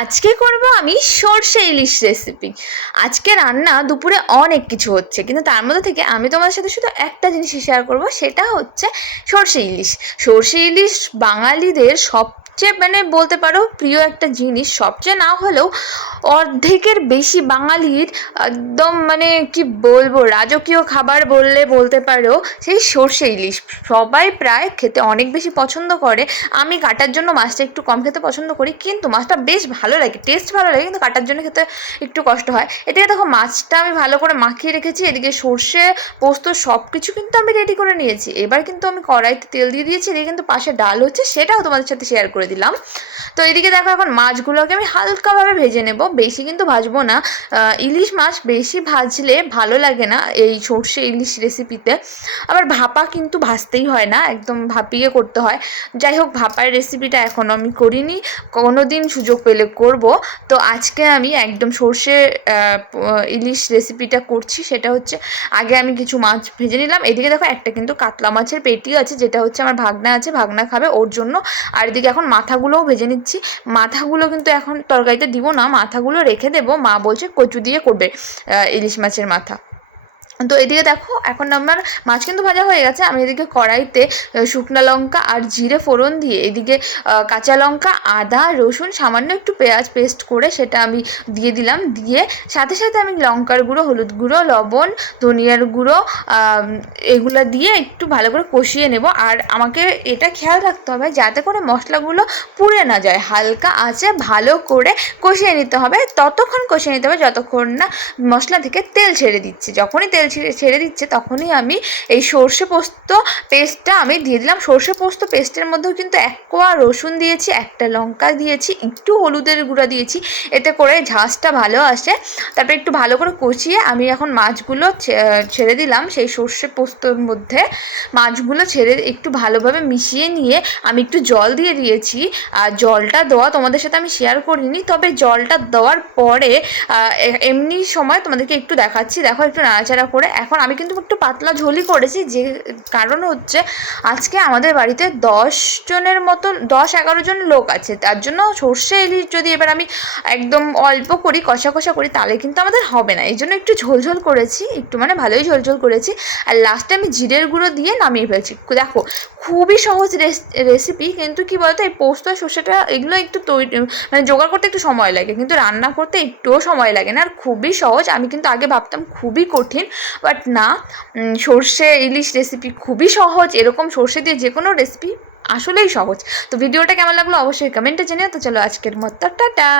আজকে করব আমি সর্ষে ইলিশ রেসিপি। আজকে রান্না দুপুরে অনেক কিছু হচ্ছে, কিন্তু তার মধ্যে থেকে আমি তোমাদের সাথে শুধু একটা জিনিস শেয়ার করব, সেটা হচ্ছে সর্ষে ইলিশ। সর্ষে ইলিশ বাঙালিদের সবচেয়ে বলতে পারো প্রিয় একটা জিনিস, সবচেয়ে না হলেও অর্ধেকের বেশি বাঙালির একদম কি বলবো রাজকীয় খাবার বললে বলতে পারো সেই সর্ষে ইলিশ। সবাই প্রায় খেতে অনেক বেশি পছন্দ করে। আমি কাটার জন্য মাছটা একটু কম খেতে পছন্দ করি, কিন্তু মাছটা বেশ ভালো লাগে, টেস্ট ভালো লাগে, কিন্তু কাটার জন্য খেতে একটু কষ্ট হয়। এদিকে দেখো মাছটা আমি ভালো করে মাখিয়ে রেখেছি, এদিকে সর্ষে পোস্ত সব কিছু কিন্তু আমি রেডি করে নিয়েছি। এবার কিন্তু আমি কড়াইতে তেল দিয়ে দিয়েছি, এদিকে কিন্তু পাশে ডাল হচ্ছে, সেটাও তোমাদের সাথে শেয়ার করে দিলাম। তো এদিকে দেখো এখন মাছগুলোকে আমি হালকাভাবে ভেজে নেব, বেশি কিন্তু ভাজবো না। ইলিশ মাছ বেশি ভাজলে ভালো লাগে না এই সর্ষে ইলিশ রেসিপিতে। আবার ভাপা কিন্তু ভাজতেই হয় না, একদম ভাপিয়ে করতে হয়। যাই হোক, ভাপার রেসিপিটা এখনও আমি করিনি, কোনো দিন সুযোগ পেলে করব। তো আজকে আমি একদম সর্ষে ইলিশ রেসিপিটা করছি। সেটা হচ্ছে আগে আমি কিছু মাছ ভেজে নিলাম। এদিকে দেখো একটা কিন্তু কাতলা মাছের পেটি আছে, যেটা হচ্ছে আমার ভাগনা আছে, ভাগনা খাবে ওর জন্য। আর এদিকে এখন মাথাগুলোও ভেজে নিচ্ছি। মাথাগুলো কিন্তু এখন তরকারিতে দিব না, মাথাগুলো রেখে দেবো, মা বলছে কচু দিয়ে করবে ইলিশ মাছের মাথা। তো এদিকে দেখো এখন আমার মাছ কিন্তু ভাজা হয়ে গেছে। আমি এদিকে কড়াইতে শুকনো লঙ্কা আর জিরে ফোড়ন দিয়ে, এদিকে কাঁচা লঙ্কা, আদা, রসুন, সামান্য একটু পেঁয়াজ পেস্ট করে সেটা আমি দিয়ে দিলাম। দিয়ে সাথে সাথে আমি লঙ্কার গুঁড়ো, হলুদ গুঁড়ো, লবণ, ধনিয়ার গুঁড়ো এগুলো দিয়ে একটু ভালো করে কষিয়ে নেব। আর আমাকে এটা খেয়াল রাখতে হবে যাতে করে মশলাগুলো পুড়ে না যায়, হালকা আঁচে ভালো করে কষিয়ে নিতে হবে। ততক্ষণ কষিয়ে নিতে হবে যতক্ষণ না মশলা থেকে তেল ছেড়ে দিচ্ছে। যখনই তেল ছেড়ে দিচ্ছে তখনই আমি এই সর্ষে পোস্ত পেস্টটা আমি দিয়ে দিলাম। সর্ষে পোস্ত পেস্টের মধ্যেও কিন্তু এক কোয়া রসুন দিয়েছি, একটা লঙ্কা দিয়েছি, একটু হলুদের গুঁড়া দিয়েছি, এতে করে ঝাঁঝটা ভালো আসে। তারপরে একটু ভালো করে কষিয়ে আমি এখন মাছগুলো ছেড়ে দিলাম সেই সর্ষে পোস্তর মধ্যে। মাছগুলো ছেড়ে একটু ভালোভাবে মিশিয়ে নিয়ে আমি একটু জল দিয়ে দিয়েছি। আর জলটা দেওয়া তোমাদের সাথে আমি শেয়ার করিনি, তবে জলটা দেওয়ার পরে এমনি সময় তোমাদেরকে একটু দেখাচ্ছি। দেখো একটু নাড়াচাড়া করে, এখন আমি কিন্তু একটু পাতলা ঝোলই করেছি, যে কারণ হচ্ছে আজকে আমাদের বাড়িতে 10 জনের মতো 10-11 জন লোক আছে। তার জন্য সর্ষে ইলিশ যদি এবার আমি একদম অল্প করি, কষা কষা করি, তাহলে কিন্তু আমাদের হবে না। এই জন্য একটু ঝোলঝোল করেছি, একটু ভালোই ঝোলঝোল করেছি। আর লাস্টে আমি জিরের গুঁড়ো দিয়ে নামিয়ে ফেলছি। দেখো খুবই সহজ রেসিপি, কিন্তু কি বলতো এই পোস্ত সর্ষেটা এগুলো একটু তৈরি জোগাড় করতে একটু সময় লাগে, কিন্তু রান্না করতে একটুও সময় লাগে না। আর খুবই সহজ। আমি কিন্তু আগে ভাবতাম খুবই কঠিন, বাট না, সর্ষে ইলিশ রেসিপি খুবই সহজ। এরকম সর্ষে দিয়ে যে কোনো রেসিপি আসলেই সহজ। তো ভিডিওটা কেমন লাগলো অবশ্যই কমেন্টে জানিও। তো চলো আজকের মতো টাটা।